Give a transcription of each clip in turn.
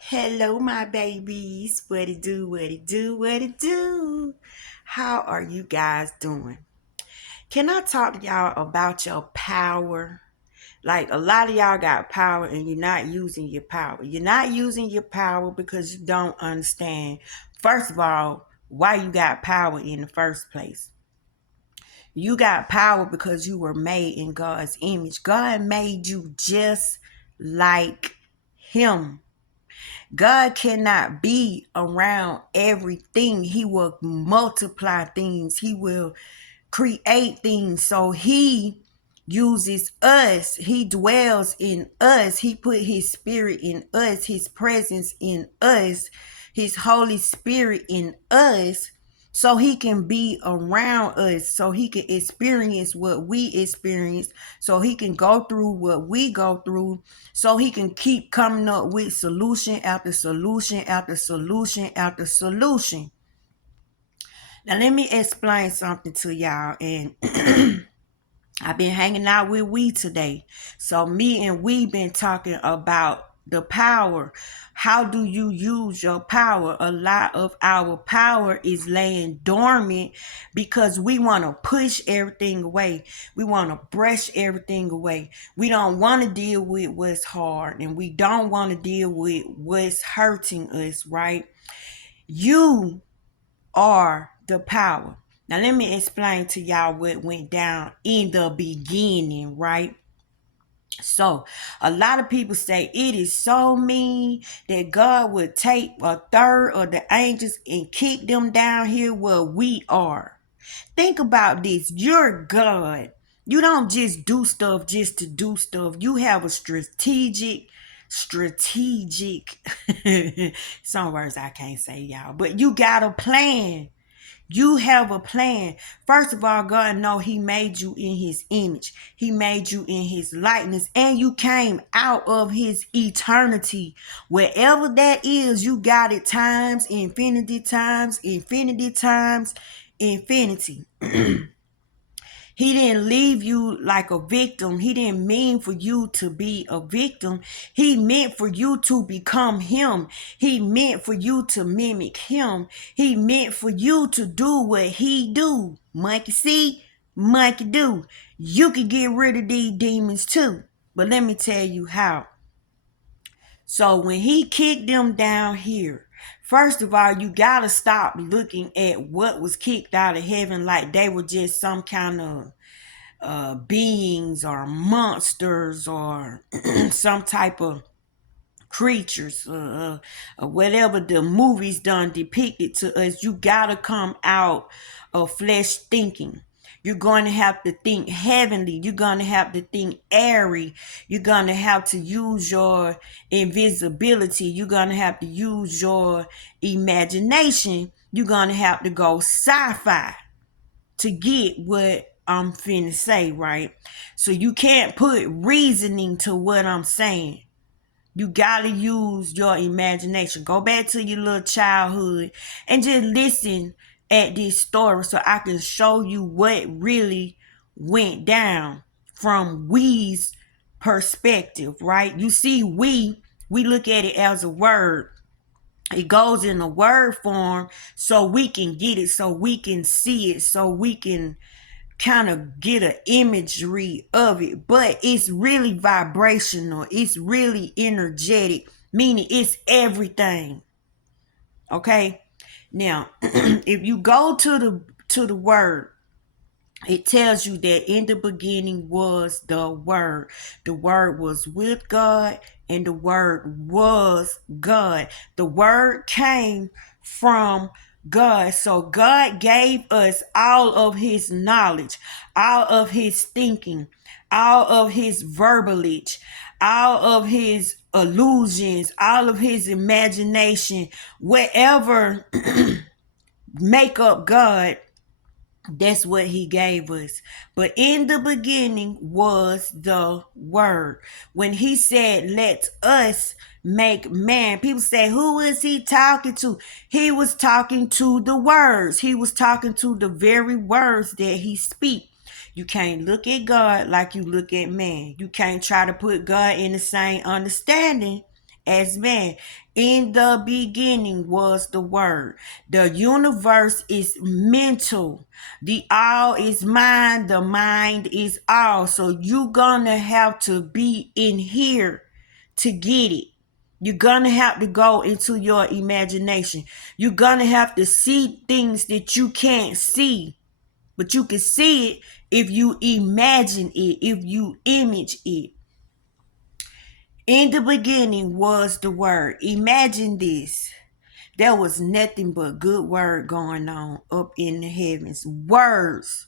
Hello, my babies. What it do, what it do, what it do. How are you guys doing? Can I talk to y'all about your power? Like, a lot of y'all got power and you're not using your power. You're not using your power because you don't understand, first of all, why you got power in the first place. You got power because you were made in God's image. God made you just like Him. God cannot be around everything. He will multiply things. He will create things. So he uses us. He dwells in us. He put his spirit in us, his presence in us, his Holy Spirit in us, so he can be around us, so he can experience what we experience, so he can go through what we go through, so he can keep coming up with solution after solution after solution after solution. Now let me explain something to y'all. And I've been hanging out with we today. So me and we been talking about the power. How do you use your power? A lot of our power is laying dormant because we want to push everything away. We want to brush everything away. We don't want to deal with what's hard, and we don't want to deal with what's hurting us, right? You are the power. Now, let me explain to y'all what went down in the beginning, right? So, a lot of people say it is so mean that God would take a third of the angels and kick them down here where we are. Think about this. You're God. You don't just do stuff just to do stuff. You have a strategic, some words I can't say, y'all, but you got a plan. You have a plan. First of all, God know he made you in his image. He made you in his likeness, and you came out of his eternity. Wherever that is, you got it times, infinity times, infinity times, infinity. He didn't leave you like a victim. He didn't mean for you to be a victim. He meant for you to become him. He meant for you to mimic him. He meant for you to do what he do. Monkey see, monkey do. You can get rid of these demons too. But let me tell you how. So when he kicked them down here, first of all, you gotta stop looking at what was kicked out of heaven like they were just some kind of beings or monsters or some type of creatures, whatever the movies done depicted to us. You gotta come out of flesh thinking. You're going to have to think heavenly. You're going to have to think airy. You're going to have to use your invisibility. You're going to have to use your imagination. You're going to have to go sci-fi to get what I'm finna say, right? So you can't put reasoning to what I'm saying. You gotta use your imagination. Go back to your little childhood and just listen at this story so I can show you what really went down from we's perspective, right? You see, we look at it as a word. It goes in a word form so we can get it, so we can see it, so we can kind of get an imagery of it. But it's really vibrational. It's really energetic, meaning it's everything. Okay? Now, if you go to the word, it tells you that in the beginning was the word. The word was with God, and the word was God. The word came from God. So God gave us all of his knowledge, all of his thinking, all of his verbalage, all of his illusions, all of his imagination, whatever make up God. That's what he gave us. But in the beginning was the word. When he said, let us make man, people say, who is he talking to? He was talking to the words. He was talking to the very words that he speak. You can't look at God like you look at man. You can't try to put God in the same understanding as man. In the beginning was the word. The universe is mental. The all is mind. The mind is all. So you gonna have to be in here to get it. You're gonna have to go into your imagination. You're gonna have to see things that you can't see. But you can see it if you imagine it, if you image it. In the beginning was the word. Imagine this. There was nothing but good word going on up in the heavens. Words.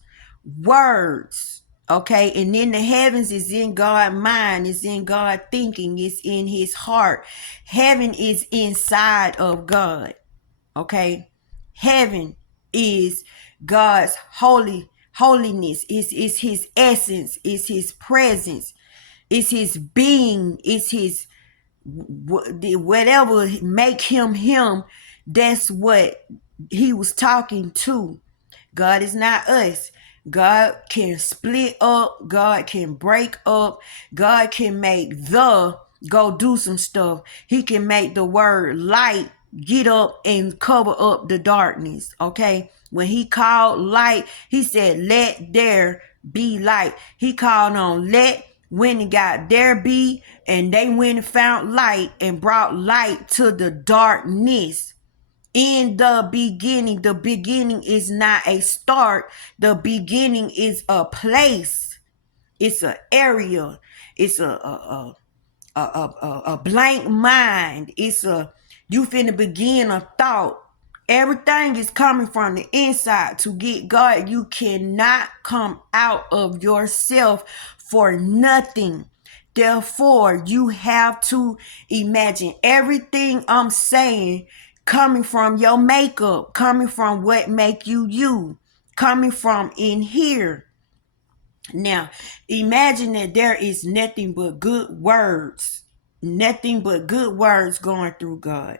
Words. Okay. And in the heavens is in God's mind. It's in God thinking. It's in his heart. Heaven is inside of God. Okay. Heaven is God's holiness. It's his essence. It's his presence. It's his being. It's his whatever make him him. That's what he was talking to. God is not us. God can split up. God can break up. God can make the go do some stuff. He can make the word light get up and cover up the darkness. Okay. When he called light, he said, let there be light. He called on let, when it got there be, and they went and found light and brought light to the darkness. In the beginning is not a start. The beginning is a place. It's an area. It's a blank mind. It's you finna begin a thought. Everything is coming from the inside to get God. You cannot come out of yourself for nothing. Therefore, you have to imagine everything I'm saying coming from your makeup, coming from what make you you, coming from in here. Now, imagine that there is nothing but good words, nothing but good words going through God.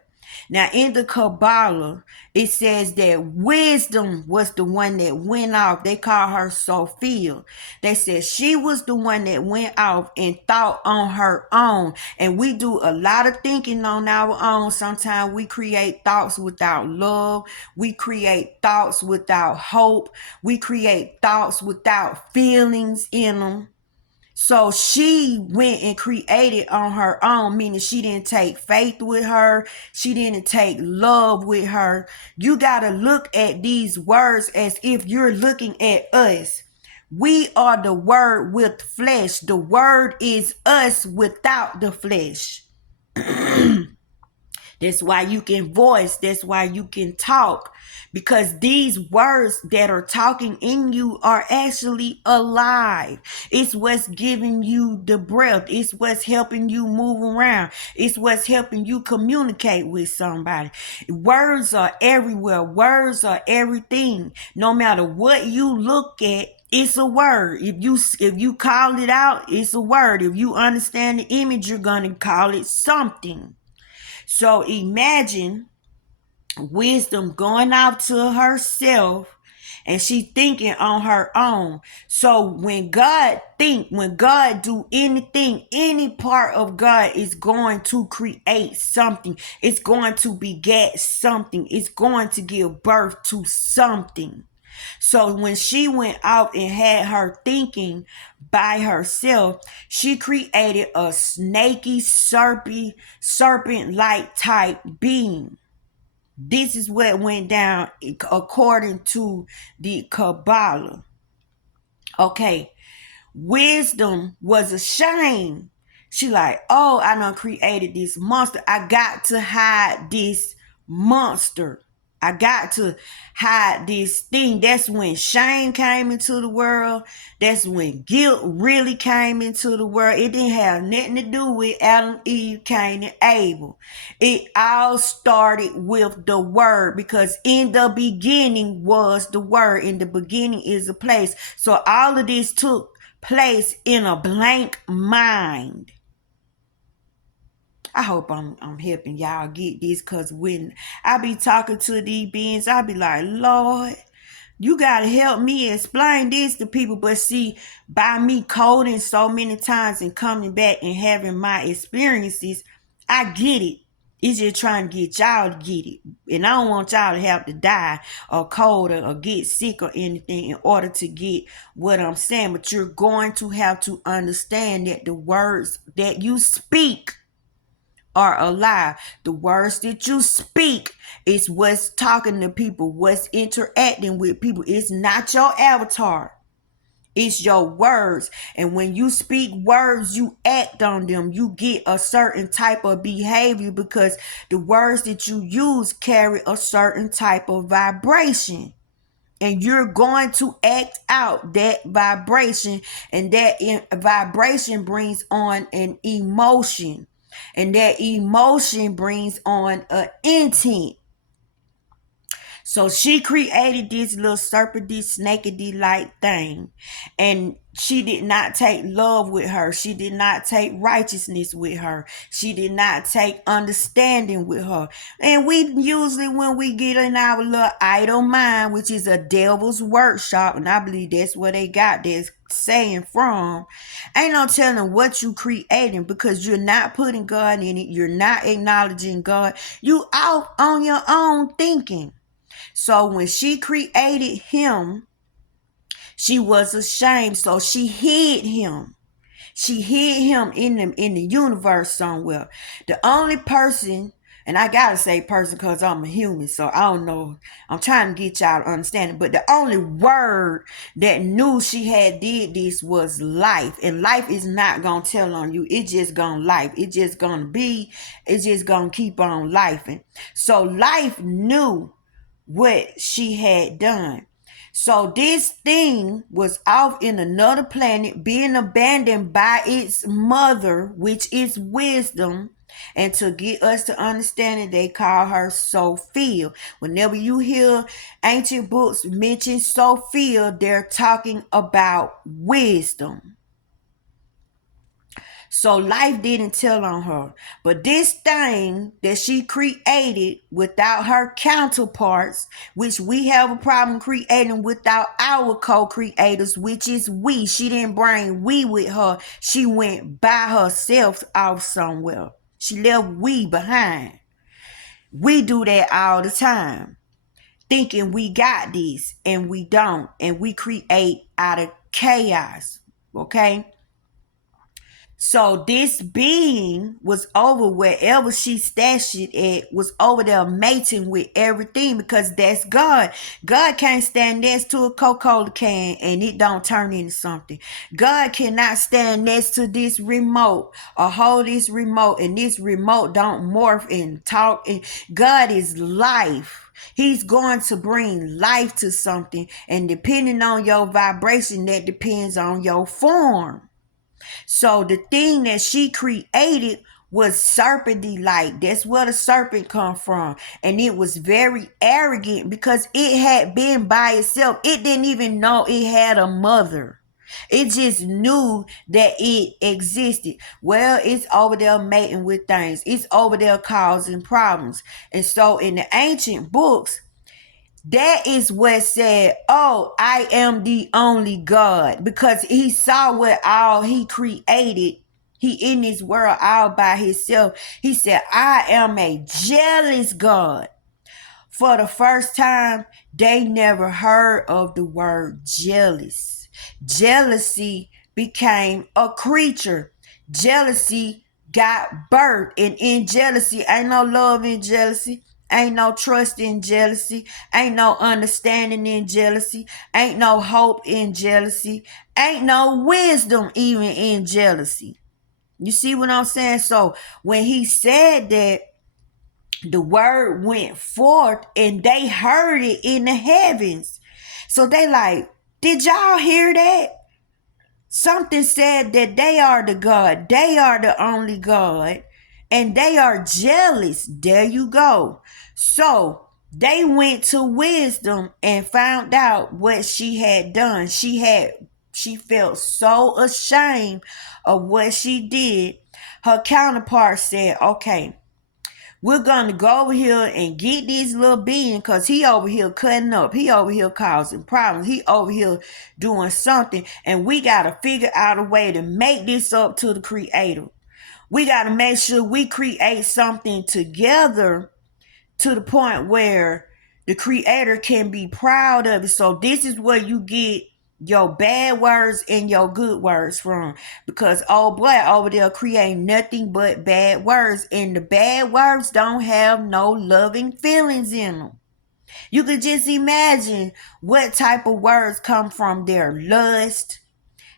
Now, in the Kabbalah, it says that wisdom was the one that went off. They call her Sophia. They said she was the one that went off and thought on her own. And we do a lot of thinking on our own. Sometimes we create thoughts without love. We create thoughts without hope. We create thoughts without feelings in them. So she went and created on her own, meaning she didn't take faith with her. She didn't take love with her. You got to look at these words as if you're looking at us. We are the word with flesh. The word is us without the flesh. That's why you can voice. That's why you can talk. Because these words that are talking in you are actually alive. It's what's giving you the breath. It's what's helping you move around. It's what's helping you communicate with somebody. Words are everywhere. Words are everything. No matter what you look at, it's a word. If you call it out, it's a word. If you understand the image, you're going to call it something. So imagine wisdom going out to herself and she thinking on her own. So when God do anything, any part of God is going to create something. It's going to beget something. It's going to give birth to something. So when she went out and had her thinking by herself, she created a snaky, serpent-like type being. This is what went down according to the Kabbalah. Okay. Wisdom was ashamed. She like, oh, I done created this monster. I got to hide this monster. I got to hide this thing. That's when shame came into the world. That's when guilt really came into the world. It didn't have nothing to do with Adam, Eve, Cain, and Abel. It all started with the word, because in the beginning was the word. In the beginning is a place. So all of this took place in a blank mind. I hope I'm helping y'all get this, because when I be talking to these beings, I be like, Lord, you got to help me explain this to people. But see, by me coding so many times and coming back and having my experiences, I get it. It's just trying to get y'all to get it. And I don't want y'all to have to die or cold or get sick or anything in order to get what I'm saying. But you're going to have to understand that the words that you speak are alive. The words that you speak is what's talking to people, what's interacting with people. It's not your avatar. It's your words. And when you speak words, you act on them. You get a certain type of behavior because the words that you use carry a certain type of vibration. And you're going to act out that vibration. And that vibration brings on an emotion. And that emotion brings on an intent. So she created this little serpently, snakey like thing. And she did not take love with her. She did not take righteousness with her. She did not take understanding with her. And we usually, when we get in our little idle mind, which is a devil's workshop, and I believe that's where they got this saying from, ain't no telling what you creating because you're not putting God in it. You're not acknowledging God. You out on your own thinking. So when she created him, she was ashamed. So she hid him. She hid him in the universe somewhere. The only person, and I gotta say person because I'm a human, so I don't know. I'm trying to get y'all to understand it. But the only word that knew she had did this was life. And life is not gonna tell on you. It's just gonna life. It's just gonna keep on lifing. So life knew what she had done. So this thing was off in another planet, being abandoned by its mother, which is wisdom. And to get us to understand it, they call her Sophia. Whenever you hear ancient books mention Sophia, they're talking about wisdom. So life didn't tell on her. But this thing that she created without her counterparts, which we have a problem creating without our co-creators, which is we. She didn't bring we with her. She went by herself off somewhere. She left we behind. We do that all the time, thinking we got this, and we don't. And we create out of chaos. Okay? So this being was over wherever she stashed it at, was over there mating with everything because that's God. God can't stand next to a Coca-Cola can and it don't turn into something. God cannot stand next to this remote or hold this remote and this remote don't morph and talk. And God is life. He's going to bring life to something, and depending on your vibration, that depends on your form. So the thing that she created was serpenty like. That's where the serpent come from. And it was very arrogant because it had been by itself. It didn't even know it had a mother. It just knew that it existed. Well, it's over there mating with things. It's over there causing problems. And so in the ancient books, that is what said, oh, I am the only God. Because he saw what all he created. He in this world all by himself. He said, I am a jealous God. For the first time, they never heard of the word jealous. Jealousy became a creature. Jealousy got birth. And in jealousy, ain't no love in jealousy. Ain't no trust in jealousy. Ain't no understanding in jealousy. Ain't no hope in jealousy. Ain't no wisdom even in jealousy. You see what I'm saying? So when he said that, the word went forth and they heard it in the heavens. So they like, did y'all hear that? Something said that they are the God. They are the only God. And they are jealous. There you go. So they went to wisdom and found out what she had done. She felt so ashamed of what she did. Her counterpart said, okay, we're going to go over here and get this little being because he over here cutting up. He over here causing problems. He over here doing something. And we got to figure out a way to make this up to the creator. We got to make sure we create something together to the point where the creator can be proud of it. So this is where you get your bad words and your good words from, because old boy over there creating nothing but bad words, and the bad words don't have no loving feelings in them. You could just imagine what type of words come from there: lust,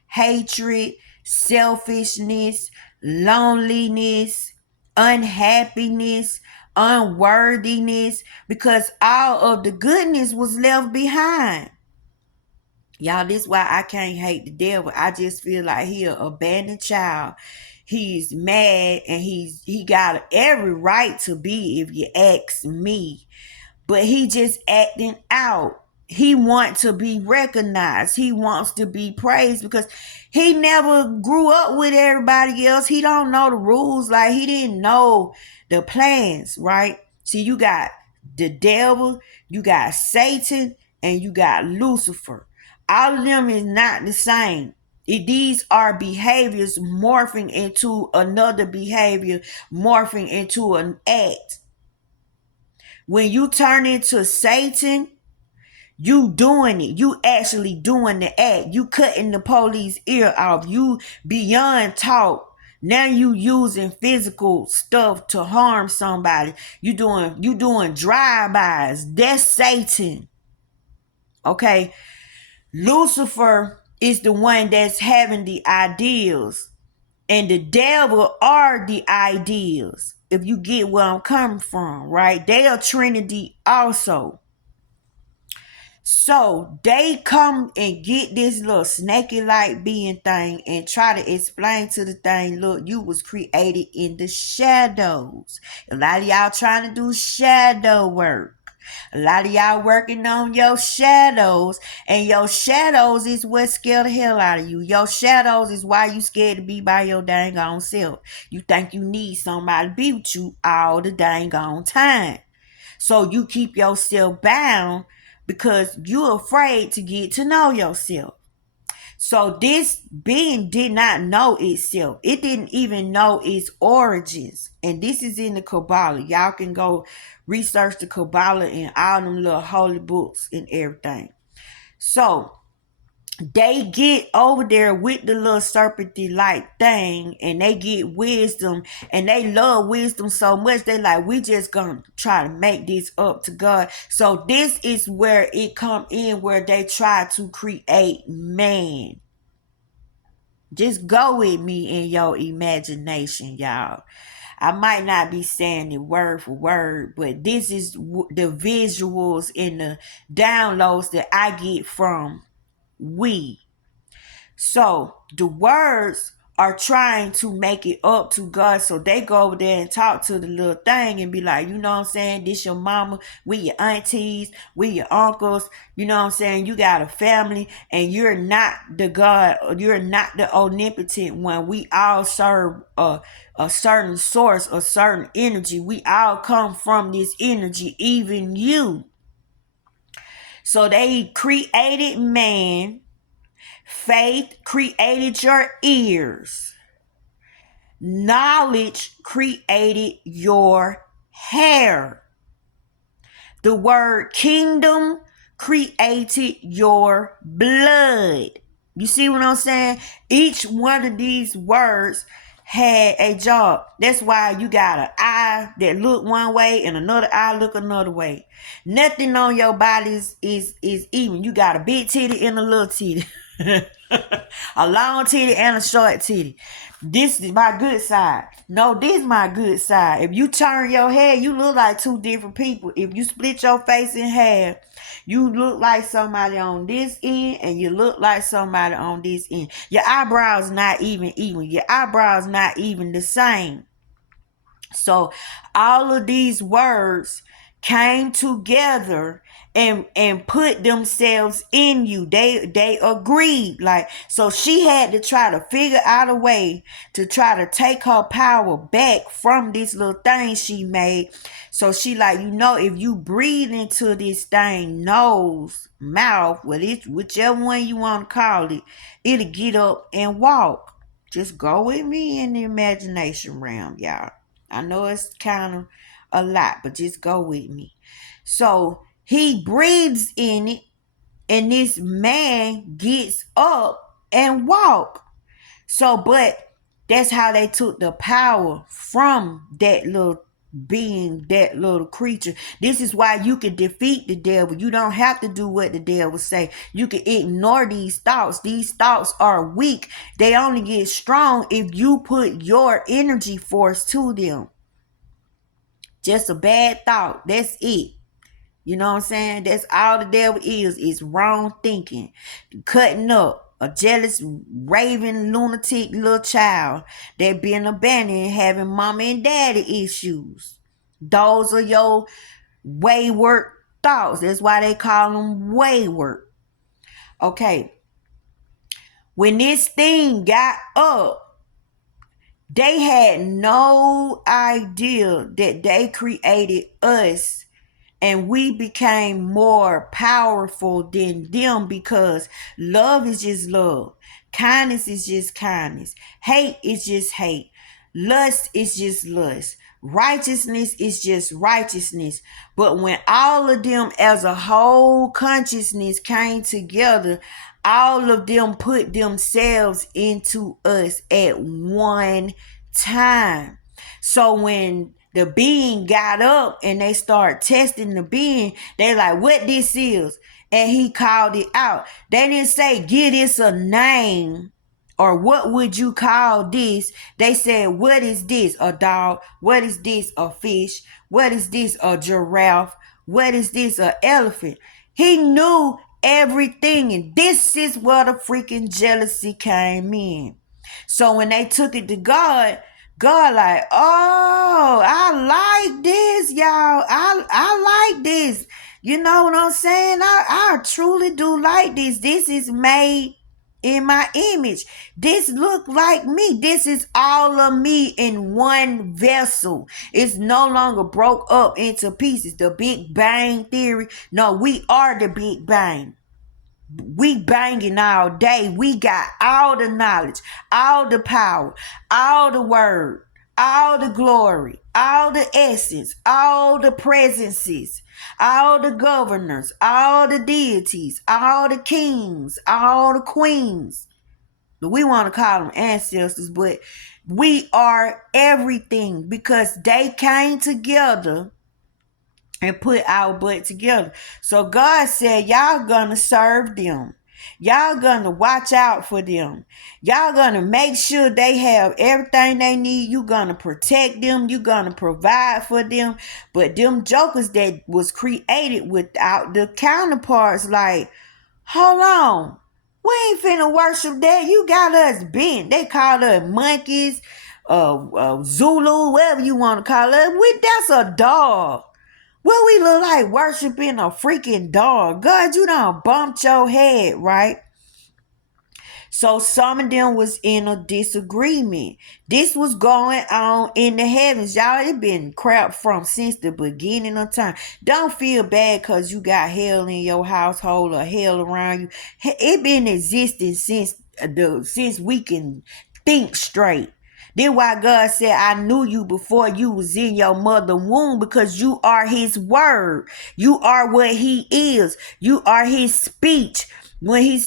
hatred, selfishness, loneliness, unhappiness, unworthiness, because all of the goodness was left behind. Y'all, this is why I can't hate the devil. I just feel like he an abandoned child. He's mad, and he got every right to be, if you ask me. But he just acting out. He wants to be recognized. He wants to be praised because he never grew up with everybody else. He don't know the rules. Like, he didn't know the plans, right? See, you got the devil, you got Satan, and you got Lucifer. All of them is not the same. These are behaviors morphing into another behavior, morphing into an act. When you turn into Satan, you doing it. You actually doing the act. You cutting the police ear off. You beyond talk. Now you using physical stuff to harm somebody. You doing drive-bys. That's Satan. Okay. Lucifer is the one that's having the ideals, and the devil are the ideals. If you get where I'm coming from, right? They are Trinity also. So they come and get this little snaky like being thing and try to explain to the thing, look, you was created in the shadows. A lot of y'all trying to do shadow work. A lot of y'all working on your shadows, and your shadows is what scare the hell out of you. Your shadows is why you scared to be by your dang on self. You think you need somebody to be with you all the dang on time. So you keep yourself bound because you're afraid to get to know yourself. So this being did not know itself. It didn't even know its origins. And this is in the Kabbalah. Y'all can go research the Kabbalah and all them little holy books and everything. So they get over there with the little serpenty like thing, and they get wisdom, and they love wisdom so much they like, we just gonna try to make this up to God. So this is where it come in, where they try to create man. Just go with me in your imagination, y'all. I might not be saying it word for word, but this is the visuals and the downloads that I get from we. So the words are trying to make it up to God. So they go over there and talk to the little thing and be like, you know what I'm saying? This your mama, we your aunties, we your uncles. You know what I'm saying? You got a family, and you're not the God. You're not the omnipotent one. We all serve a certain source, a certain energy. We all come from this energy, even you. So they created man. Faith created your ears. Knowledge created your hair. The word kingdom created your blood. You see what I'm saying? Each one of these words had a job. That's why you got an eye that look one way and another eye look another way. Nothing on your body is even. You got a big titty and a little titty. A long titty and a short titty. This is my good side. No, this is my good side. If you turn your head, you look like two different people. If you split your face in half, you look like somebody on this end, and you look like somebody on this end. Your eyebrows not even. Your eyebrows not even the same. So all of these words came together and put themselves in you. They agreed. Like, so she had to try to figure out a way to try to take her power back from this little thing she made. So she like, if you breathe into this thing, nose, mouth, whichever one you want to call it, it'll get up and walk. Just go with me in the imagination realm, y'all. I know it's kind of a lot, but just go with me. So he breathes in it, and this man gets up and walk. So, but that's how they took the power from that little being, that little creature. This is why you can defeat the devil. You don't have to do what the devil say. You can ignore these thoughts. These thoughts are weak. They only get strong if you put your energy force to them. Just a bad thought. That's it. You know what I'm saying? That's all the devil is wrong thinking, cutting up, a jealous, raving, lunatic little child that been abandoned, having mama and daddy issues. Those are your wayward thoughts. That's why they call them wayward. Okay. When this thing got up, they had no idea that they created us, and we became more powerful than them, because love is just love. Kindness is just kindness. Hate is just hate. Lust is just lust. Righteousness is just righteousness. But when all of them as a whole consciousness came together, all of them put themselves into us at one time. So when the being got up and they start testing the being, they like, what this is? And he called it out. They didn't say, give this a name, or what would you call this? They said, what is this? A dog? What is this? A fish? What is this? A giraffe? What is this? An elephant? He knew everything, and this is where the freaking jealousy came in. So when they took it to God like, oh, I like this, y'all. I like this. You know what I'm saying? I truly do like this. This is made in my image. This look like me. This is all of me in one vessel. It's no longer broke up into pieces. The Big Bang Theory. No, we are the Big Bang. We banging all day. We got all the knowledge, all the power, all the word, all the glory, all the essence, all the presences, all the governors, all the deities, all the kings, all the queens. We want to call them ancestors, but we are everything, because they came together and put our butt together. So God said, y'all gonna serve them. Y'all gonna watch out for them. Y'all gonna make sure they have everything they need. You gonna protect them. You gonna provide for them. But them jokers that was created without the counterparts, like, hold on. We ain't finna worship that. You got us bent. They call us monkeys, Zulu, whatever you want to call it. That's a dog. What we look like worshiping a freaking dog? God, you done bumped your head, right? So some of them was in a disagreement. This was going on in the heavens. Y'all, it been crap from since the beginning of time. Don't feel bad because you got hell in your household or hell around you. It been existing since we can think straight. Then why God said, I knew you before you was in your mother womb, because you are his word. You are what he is. You are his speech. When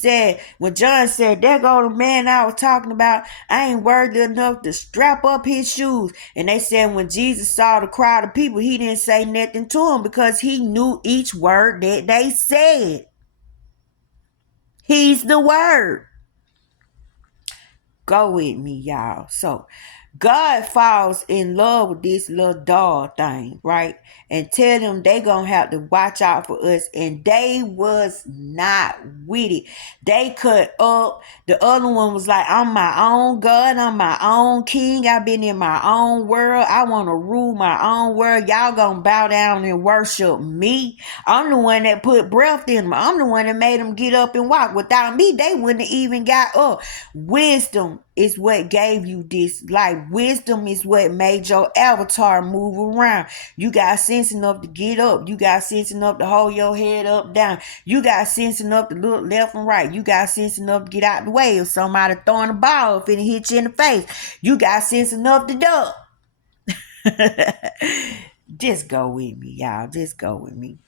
John said, there go the man I was talking about, I ain't worthy enough to strap up his shoes. And they said when Jesus saw the crowd of people, he didn't say nothing to them, because he knew each word that they said. He's the word. Go with me, y'all. So God falls in love with this little dog thing, right? And tell them they gonna have to watch out for us. And they was not with it. They cut up. The other one was like, I'm my own God. I'm my own king. I've been in my own world. I want to rule my own world. Y'all gonna bow down and worship me. I'm the one that put breath in them. I'm the one that made them get up and walk. Without me, they wouldn't have even got up. Wisdom is what gave you this life. Wisdom is what made your avatar move around. You got sense enough to get up. You got sense enough to hold your head up, down. You got sense enough to look left and right. You got sense enough to get out the way if somebody throwing a ball if it hit you in the face. You got sense enough to duck. Just go with me, y'all. Just go with me.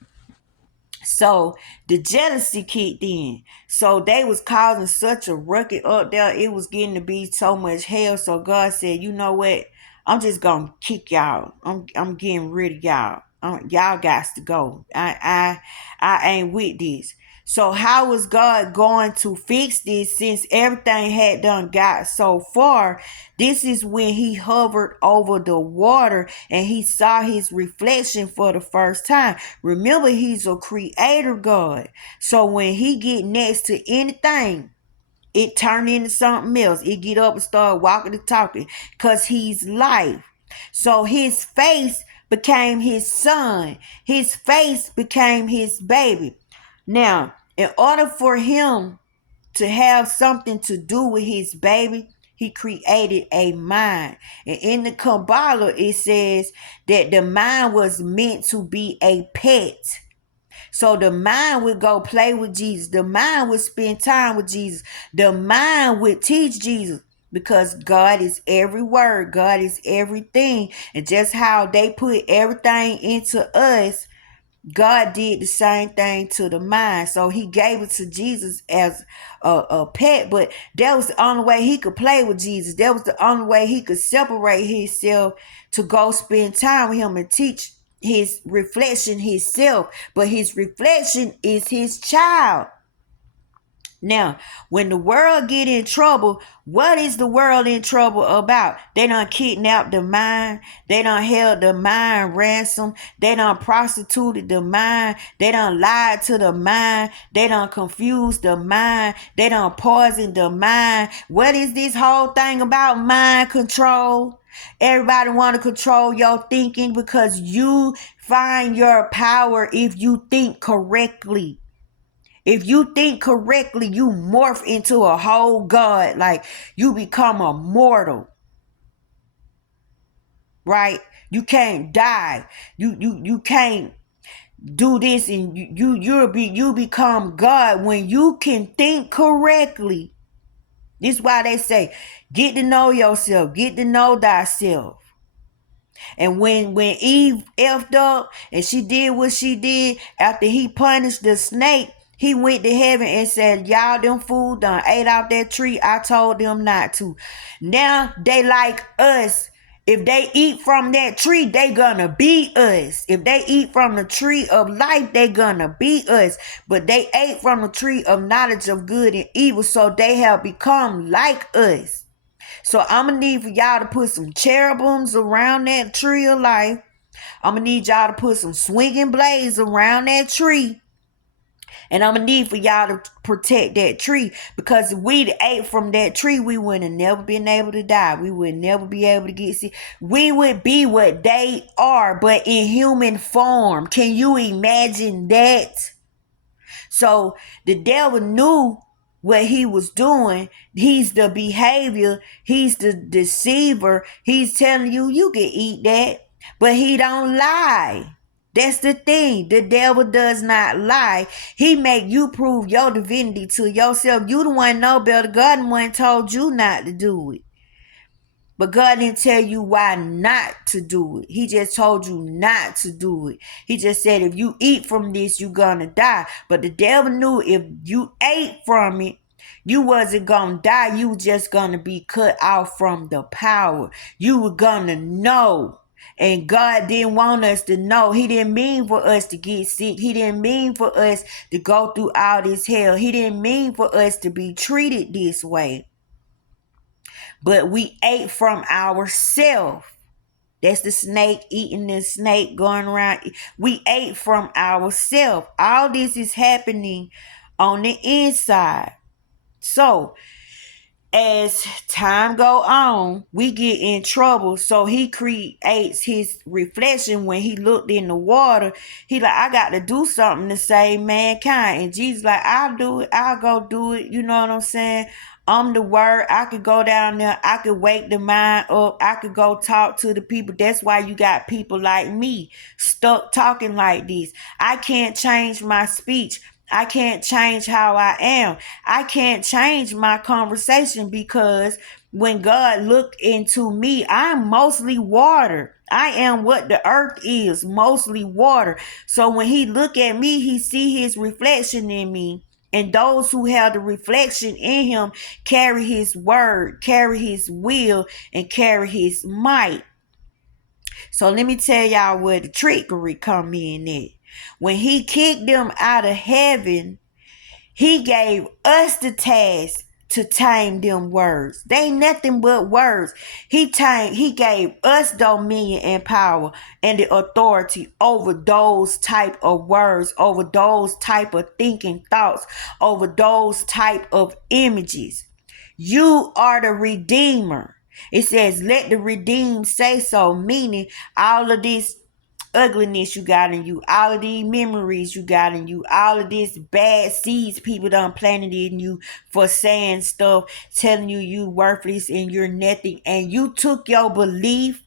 So the jealousy kicked in. So they was causing such a ruckus up there. It was getting to be so much hell. So God said, you know what? I'm just gonna kick y'all. I'm getting rid of y'all. Y'all got to go. I ain't with this. So how is God going to fix this since everything had done got so far? This is when he hovered over the water and he saw his reflection for the first time. Remember, he's a creator God. So when he get next to anything, it turned into something else. It get up and start walking and talking because he's life. So his face became his son. His face became his baby. Now, in order for him to have something to do with his baby, he created a mind. And in the Kabbalah, it says that the mind was meant to be a pet. So the mind would go play with Jesus. The mind would spend time with Jesus. The mind would teach Jesus. Because God is every word. God is everything. And just how they put everything into us, God did the same thing to the mind. So he gave it to Jesus as a pet, but that was the only way he could play with Jesus. That was the only way he could separate himself to go spend time with him and teach his reflection himself. But his reflection is his child. Now, when the world get in trouble, what is the world in trouble about? They done kidnapped the mind. They done held the mind ransom. They done prostituted the mind. They done lied to the mind. They done confused the mind. They done poisoned the mind. What is this whole thing about mind control? Everybody want to control your thinking because you find your power if you think correctly. If you think correctly, you morph into a whole God. Like you become a mortal. Right? You can't die. You can't do this and you become God when you can think correctly. This is why they say, get to know yourself, get to know thyself. And when Eve effed up and she did what she did after he punished the snake, he went to heaven and said, y'all them fool done ate out that tree. I told them not to. Now they like us. If they eat from that tree, they gonna be us. If they eat from the tree of life, they gonna be us. But they ate from the tree of knowledge of good and evil, so they have become like us. So I'm going to need for y'all to put some cherubims around that tree of life. I'm going to need y'all to put some swinging blades around that tree. And I'm going to need for y'all to protect that tree. Because if we'd ate from that tree, we would have never been able to die. We would never be able to get sick. We would be what they are, but in human form. Can you imagine that? So the devil knew what he was doing. He's the behavior. He's the deceiver. He's telling you, you can eat that. But he don't lie. That's the thing. The devil does not lie. He make you prove your divinity to yourself. You the one know better. God the one told you not to do it. But God didn't tell you why not to do it. He just told you not to do it. He just said, if you eat from this, you're going to die. But the devil knew if you ate from it, you wasn't going to die. You were just going to be cut off from the power. You were going to know. And God didn't want us to know. He didn't mean for us to get sick. He didn't mean for us to go through all this hell. He didn't mean for us to be treated this way. But we ate from ourselves. That's the snake eating the snake going around. We ate from ourselves. All this is happening on the inside. So, as time go on, we get in trouble. So he creates his reflection when he looked in the water. He like, I got to do something to save mankind. And Jesus like, I'll do it. I'll go do it. You know what I'm saying? I'm the word. I could go down there. I could wake the mind up. I could go talk to the people. That's why you got people like me stuck talking like this. I can't change my speech. I can't change how I am. I can't change my conversation because when God looked into me, I'm mostly water. I am what the earth is, mostly water. So when he look at me, he see his reflection in me. And those who have the reflection in him carry his word, carry his will, and carry his might. So let me tell y'all where the trickery come in at. When he kicked them out of heaven, he gave us the task to tame them words. They ain't nothing but words. He gave us dominion and power and the authority over those type of words, over those type of thinking thoughts, over those type of images. You are the redeemer. It says, let the redeemed say so, meaning all of this ugliness you got in you, all of these memories you got in you, all of this bad seeds people done planted in you for saying stuff, telling you worthless and you're nothing, and you took your belief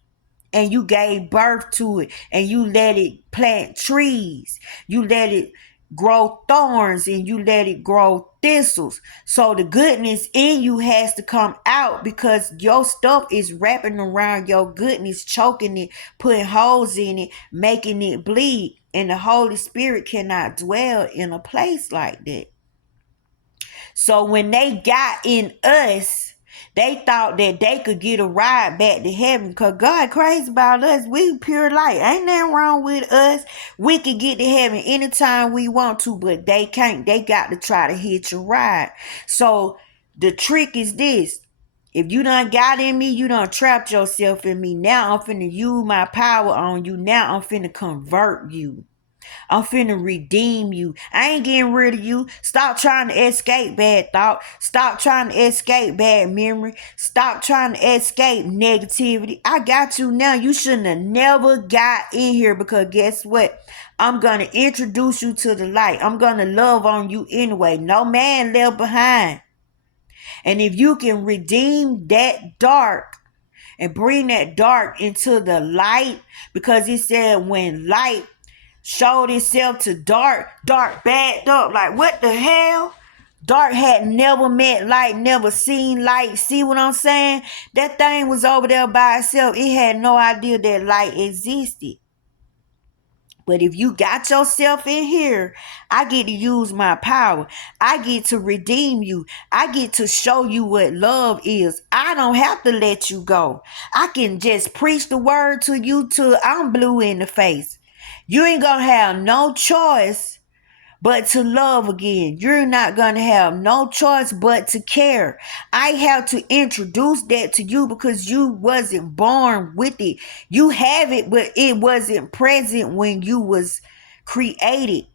and you gave birth to it and you let it plant trees, you let it grow thorns and you let it grow thistles. So the goodness in you has to come out because your stuff is wrapping around your goodness, choking it, putting holes in it, making it bleed. And the Holy Spirit cannot dwell in a place like that. So when they got in us, they thought that they could get a ride back to heaven because God crazy about us. We pure light. Ain't nothing wrong with us. We can get to heaven anytime we want to, but they can't. They got to try to hitch a ride. So the trick is this. If you done got in me, you done trapped yourself in me. Now I'm finna use my power on you. Now I'm finna convert you. I'm finna redeem you. I ain't getting rid of you. Stop trying to escape bad thought. Stop trying to escape bad memory. Stop trying to escape negativity. I got you now. You shouldn't have never got in here because guess what? I'm going to introduce you to the light. I'm going to love on you anyway. No man left behind. And if you can redeem that dark and bring that dark into the light, because it said when light showed itself to dark, dark backed up. Like, what the hell? Dark had never met light, never seen light. See what I'm saying? That thing was over there by itself. It had no idea that light existed. But if you got yourself in here, I get to use my power. I get to redeem you. I get to show you what love is. I don't have to let you go. I can just preach the word to you till I'm blue in the face. You ain't gonna have no choice but to love again. You're not gonna have no choice but to care. I have to introduce that to you because you wasn't born with it. You have it, but it wasn't present when you was created.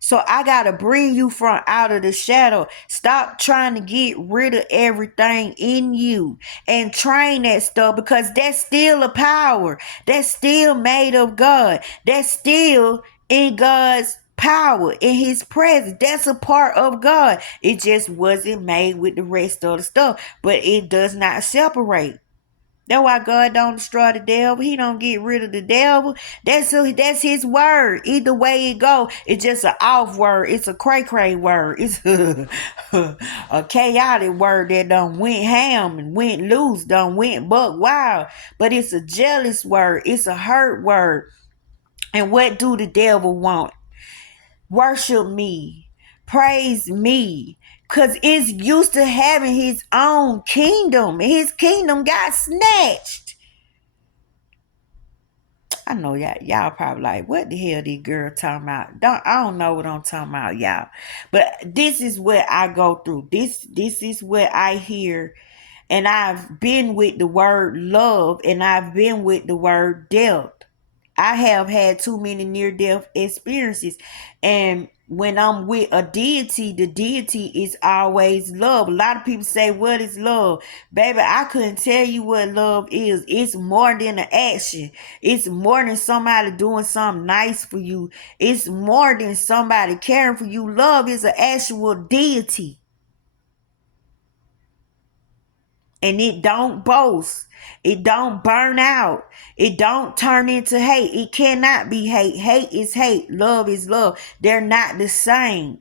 So I gotta bring you from out of the shadow. Stop trying to get rid of everything in you and train that stuff because that's still a power. That's still made of God. That's still in God's power, in his presence. That's a part of God. It just wasn't made with the rest of the stuff, but it does not separate. That's why God don't destroy the devil. He don't get rid of the devil. That's his word. Either way it go, it's just an off word. It's a cray-cray word. It's a chaotic word that done went ham and went loose, done went buck wild. But it's a jealous word. It's a hurt word. And what do the devil want? Worship me. Praise me. Because it's used to having his own kingdom. His kingdom got snatched. I know y'all probably like, what the hell this girl talking about? I don't know what I'm talking about, y'all. But this is what I go through. This is what I hear. And I've been with the word love and I've been with the word death. I have had too many near-death experiences. And when I'm with a deity, the deity is always love. A lot of people say, what is love? Baby, I couldn't tell you what love is. It's more than an action. It's more than somebody doing something nice for you. It's more than somebody caring for you. Love is an actual deity. And it don't boast. It don't burn out. It don't turn into hate. It cannot be hate. Hate is hate. Love is love. They're not the same.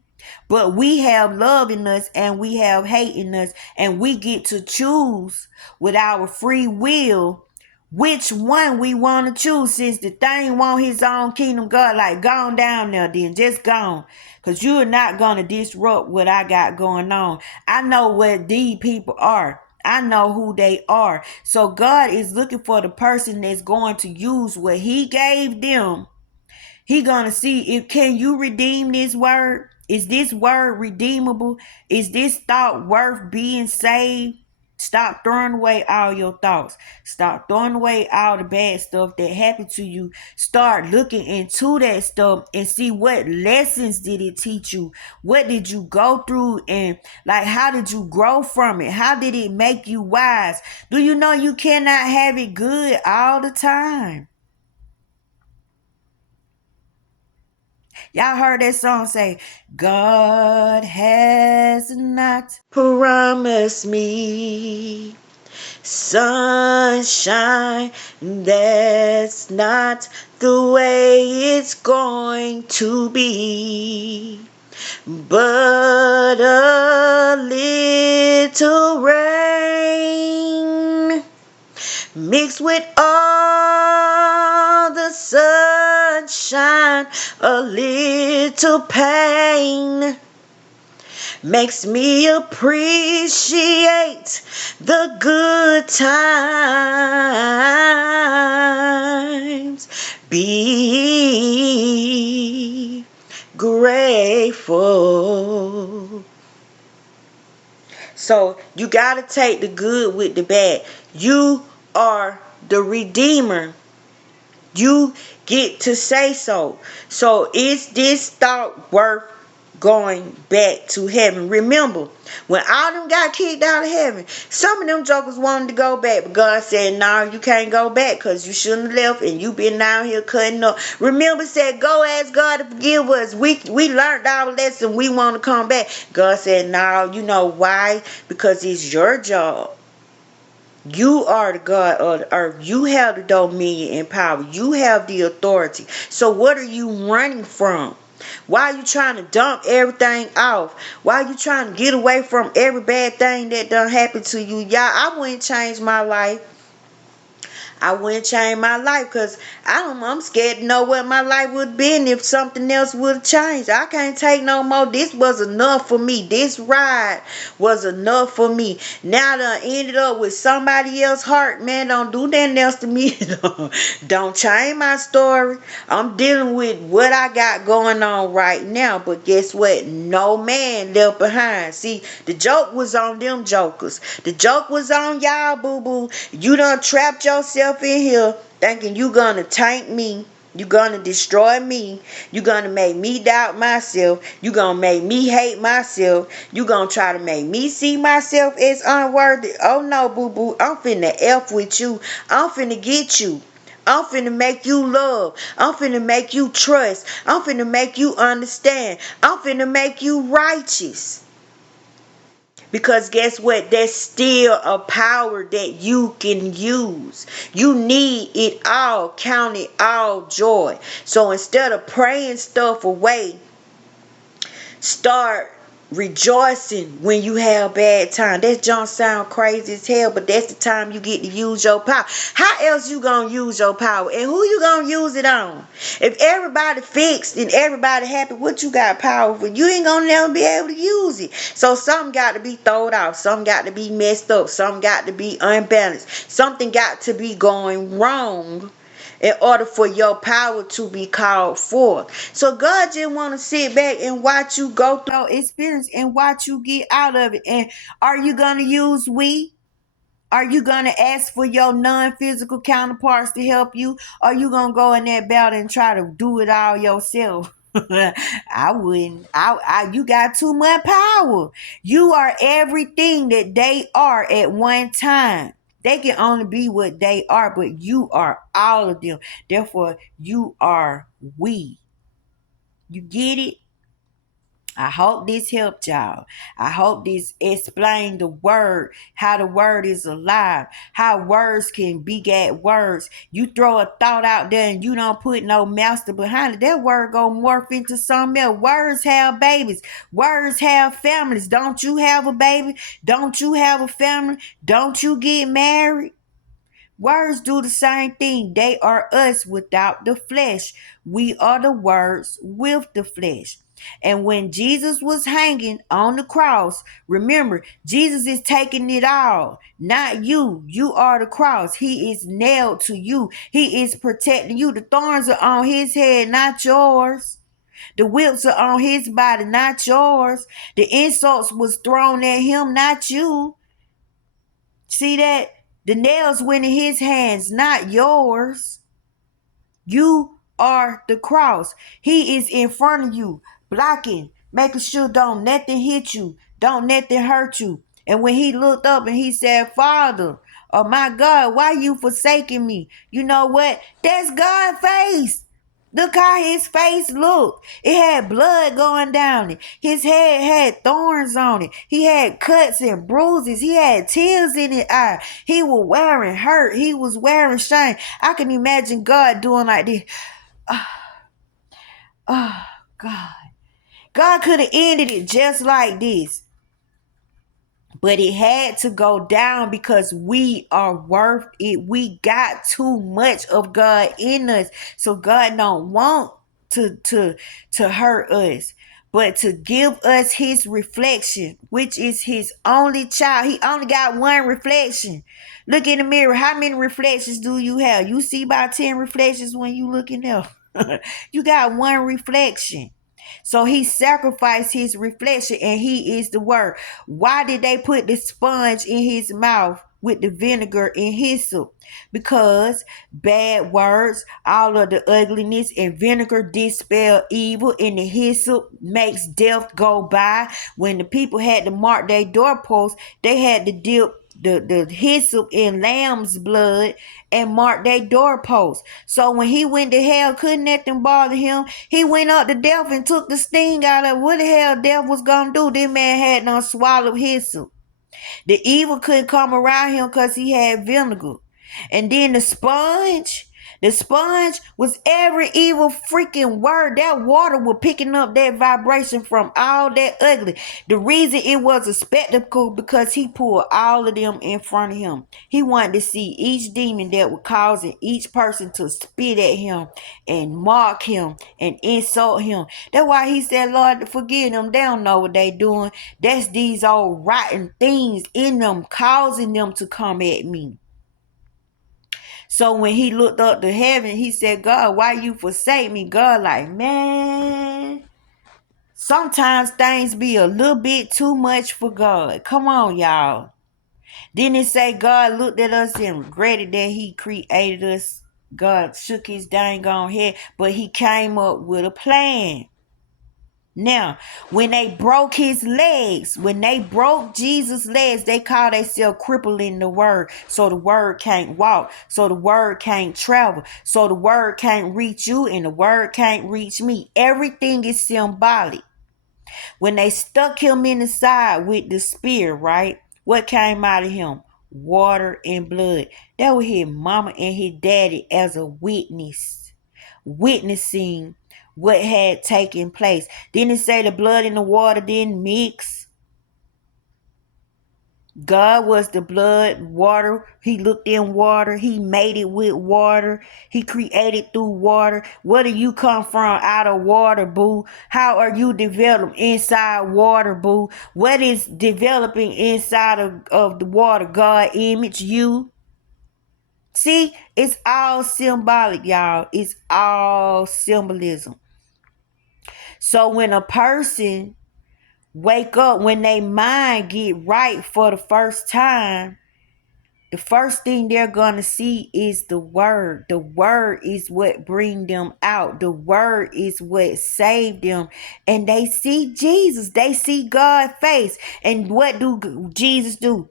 But we have love in us and we have hate in us, and we get to choose with our free will which one we want to choose. Since the thing want his own kingdom, God, like, gone down there then. Just gone. Because you're not going to disrupt what I got going on. I know what these people are. I know who they are. So God is looking for the person that's going to use what he gave them. He gonna see if can you redeem this word? Is this word redeemable? Is this thought worth being saved? Stop throwing away all your thoughts. Stop throwing away all the bad stuff that happened to you. Start looking into that stuff and see what lessons did it teach you. What did you go through, and like, how did you grow from it? How did it make you wise? Do you know you cannot have it good all the time? Y'all heard that song say, God has not promised me sunshine. That's not the way it's going to be. But a little rain mixed with all the sunshine, a little pain makes me appreciate the good times. Be grateful. So you got to take the good with the bad. You are the redeemer. You get to say so. So is this thought worth going back to heaven? Remember, when all them got kicked out of heaven, some of them jokers wanted to go back, but God said, no, you can't go back because you shouldn't have left and you been down here cutting up. Remember, said, go ask God to forgive us. We learned our lesson. We want to come back. God said, no, you know why? Because it's your job. You are the God of the earth. You have the dominion and power. You have the authority. So what are you running from? Why are you trying to dump everything off? Why are you trying to get away from every bad thing that done happened to you? Y'all, I wouldn't change my life. I wouldn't change my life because I'm scared to know what my life would have been if something else would have changed. I can't take no more. This was enough for me. This ride was enough for me. Now I done ended up with somebody else's heart. Man, don't do that else to me. Don't change my story. I'm dealing with what I got going on right now. But guess what? No man left behind. See, the joke was on them jokers. The joke was on y'all, boo-boo. You done trapped yourself in here thinking you gonna tank me. You gonna destroy me. You gonna make me doubt myself. You gonna make me hate myself. You gonna try to make me see myself as unworthy. Oh no, boo-boo. I'm finna F with you. I'm finna get you. I'm finna make you love. I'm finna make you trust. I'm finna make you understand. I'm finna make you righteous. Because guess what? There's still a power that you can use. You need it all. Count it all joy. So instead of praying stuff away, start rejoicing when you have bad time. That don't sound crazy as hell, but that's the time you get to use your power. How else you gonna use your power? And who you gonna use it on? If everybody fixed and everybody happy, what you got power for? You ain't gonna never be able to use it. So something got to be thrown off. Something got to be messed up. Something got to be unbalanced. Something got to be going wrong in order for your power to be called forth. So God just want to sit back and watch you go through your experience and watch you get out of it. And are you going to use we? Are you going to ask for your non-physical counterparts to help you? Or are you going to go in that battle and try to do it all yourself? I wouldn't. You got too much power. You are everything that they are at one time. They can only be what they are, but you are all of them. Therefore, you are we. You get it? I hope this helped y'all. I hope this explained the word, how the word is alive, how words can beget words. You throw a thought out there and you don't put no master behind it, that word go morph into something else. Words have babies. Words have families. Don't you have a baby? Don't you have a family? Don't you get married? Words do the same thing. They are us without the flesh. We are the words with the flesh. And when Jesus was hanging on the cross, remember, Jesus is taking it all, not you. You are the cross. He is nailed to you. He is protecting you. The thorns are on his head, not yours. The whips are on his body, not yours. The insults was thrown at him, not you. See that? The nails went in his hands, not yours. You are the cross. He is in front of you, blocking, making sure don't nothing hit you, don't nothing hurt you. And when he looked up and he said, Father, oh my God, why you forsaking me? You know what? That's God's face. Look how his face looked. It had blood going down it. His head had thorns on it. He had cuts and bruises. He had tears in his eye. He was wearing hurt. He was wearing shame. I can imagine God doing like this. Oh, God. God could have ended it just like this. But it had to go down because we are worth it. We got too much of God in us. So God don't want to hurt us, but to give us his reflection, which is his only child. He only got one reflection. Look in the mirror. How many reflections do you have? You see about 10 reflections when you look in there. You got one reflection. So he sacrificed his reflection and he is the word. Why did they put the sponge in his mouth with the vinegar and hyssop? Because bad words, all of the ugliness, and vinegar dispel evil, and the hyssop makes death go by. When the people had to mark their doorposts, they had to dip the hyssop in lamb's blood and mark their doorposts. So when he went to hell, couldn't nothing bother him. He went up to death and took the sting out of what the hell death was gonna do. This man had not swallowed hyssop. The evil couldn't come around him because he had vinegar. And then the sponge was every evil freaking word. That water was picking up that vibration from all that ugly. The reason it was a spectacle because he pulled all of them in front of him. He wanted to see each demon that was causing each person to spit at him and mock him and insult him. That's why he said, Lord, forgive them. They don't know what they doing. That's these old rotten things in them causing them to come at me. So when he looked up to heaven, he said, God, why you forsake me? God like, man, sometimes things be a little bit too much for God. Come on, y'all. Then it say God looked at us and regretted that he created us. God shook his dang on head, but he came up with a plan. Now, when they broke his legs, when they broke Jesus' legs, they call themselves crippling the word. So the word can't walk. So the word can't travel. So the word can't reach you and the word can't reach me. Everything is symbolic. When they stuck him in the side with the spear, right? What came out of him? Water and blood. That was his mama and his daddy as a witness. Witnessing what had taken place. Didn't it say the blood and the water didn't mix? God was the blood, water. He looked in water. He made it with water. He created through water. Where do you come from? Out of water, boo. How are you developed? Inside water, boo. What is developing inside of the water? God image, you. See, it's all symbolic, y'all. It's all symbolism. So when a person wake up, when they mind get right for the first time, the first thing they're going to see is the word. The word is what bring them out. The word is what saved them. And they see Jesus. They see God's face. And what do Jesus do?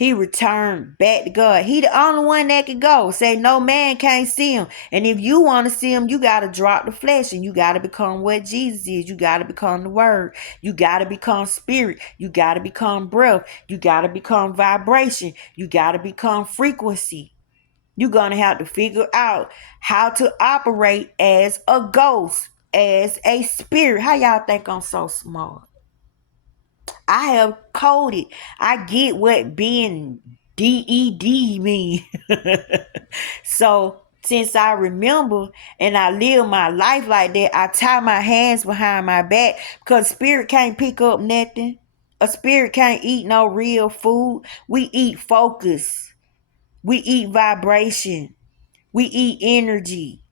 He returned back to God. He the only one that can go. Say no man can't see him. And if you want to see him, you got to drop the flesh and you got to become what Jesus is. You got to become the word. You got to become spirit. You got to become breath. You got to become vibration. You got to become frequency. You're going to have to figure out how to operate as a ghost, as a spirit. How y'all think I'm so smart? I have coded. I get what being DED mean. So since I remember and I live my life like that, I tie my hands behind my back because spirit can't pick up nothing. A spirit can't eat no real food. We eat focus. We eat vibration. We eat energy.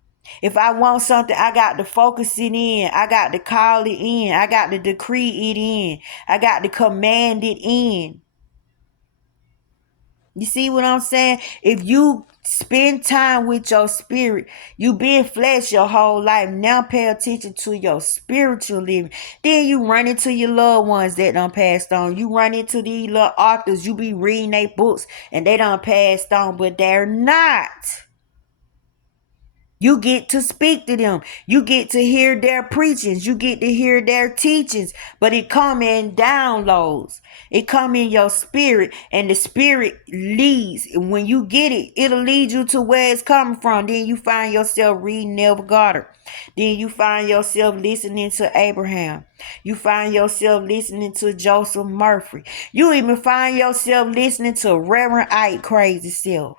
If I want something, I got to focus it in. I got to call it in. I got to decree it in. I got to command it in. You see what I'm saying? If you spend time with your spirit, you been flesh your whole life. Now pay attention to your spiritual living. Then you run into your loved ones that done passed on. You run into these little authors. You be reading their books and they done passed on, but they're not. You get to speak to them. You get to hear their preachings. You get to hear their teachings. But it come in downloads. It come in your spirit. And the spirit leads. And when you get it, it'll lead you to where it's coming from. Then you find yourself reading Neville Goddard. Then you find yourself listening to Abraham. You find yourself listening to Joseph Murphy. You even find yourself listening to Reverend Ike crazy self.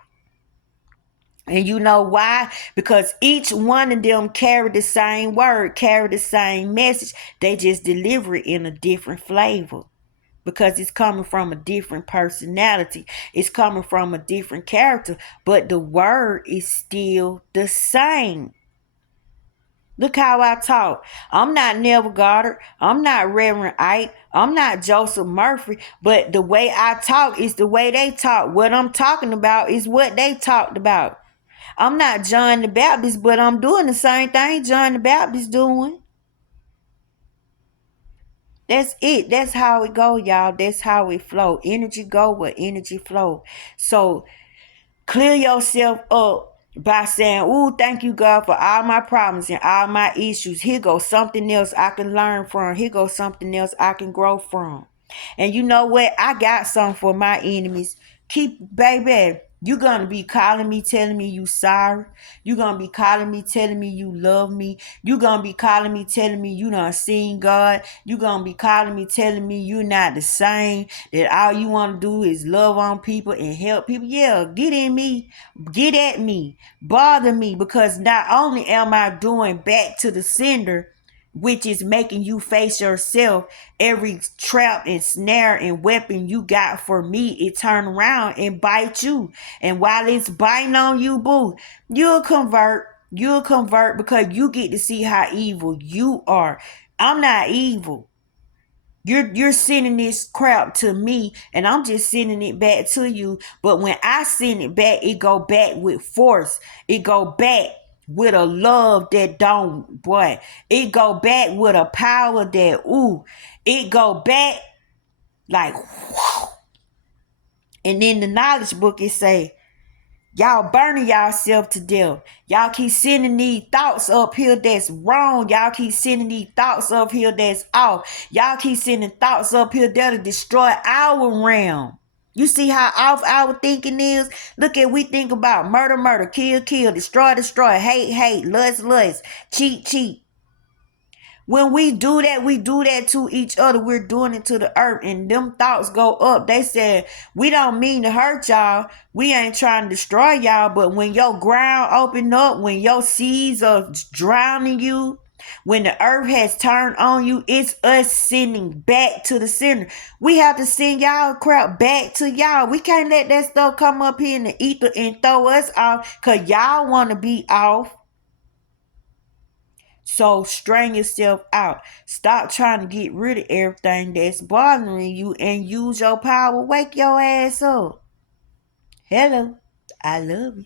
And you know why? Because each one of them carry the same word, carry the same message. They just deliver it in a different flavor. Because it's coming from a different personality. It's coming from a different character. But the word is still the same. Look how I talk. I'm not Neville Goddard. I'm not Reverend Ike. I'm not Joseph Murphy. But the way I talk is the way they talk. What I'm talking about is what they talked about. I'm not John the Baptist, but I'm doing the same thing John the Baptist doing. That's it. That's how it go, y'all. That's how it flow. Energy go where energy flow. So clear yourself up by saying, "Ooh, thank you, God, for all my problems and all my issues. Here goes something else I can learn from. Here goes something else I can grow from." And you know what? I got something for my enemies. Baby, you're going to be calling me, telling me you sorry. You're going to be calling me, telling me you love me. You're going to be calling me, telling me you done seen God. You're going to be calling me, telling me you're not the same. That all you want to do is love on people and help people. Yeah, get in me. Get at me. Bother me. Because not only am I doing back to the sender, which is making you face yourself, every trap and snare and weapon you got for me, it turn around and bite you. And while it's biting on you, boo, you'll convert. You'll convert because you get to see how evil you are. I'm not evil. You're sending this crap to me and I'm just sending it back to you. But when I send it back, it go back with force. It go back with a love that don't, boy. It go back with a power that, ooh. It go back like, whoa. And in the knowledge book, it say, y'all burning yourself to death. Y'all keep sending these thoughts up here that's wrong. Y'all keep sending these thoughts up here that's off. Y'all keep sending thoughts up here that'll destroy our realm. You see how off our thinking is? Look at, we think about murder, murder, kill, kill, destroy, destroy, hate, hate, lust, lust, cheat, cheat. When we do that to each other. We're doing it to the earth. And them thoughts go up. They said, we don't mean to hurt y'all. We ain't trying to destroy y'all. But when your ground open up, when your seeds are drowning you, when the earth has turned on you, it's us sending back to the center. We have to send y'all crap back to y'all. We can't let that stuff come up here in the ether and throw us off because y'all want to be off. So strain yourself out. Stop trying to get rid of everything that's bothering you and use your power. Wake your ass up. Hello. I love you.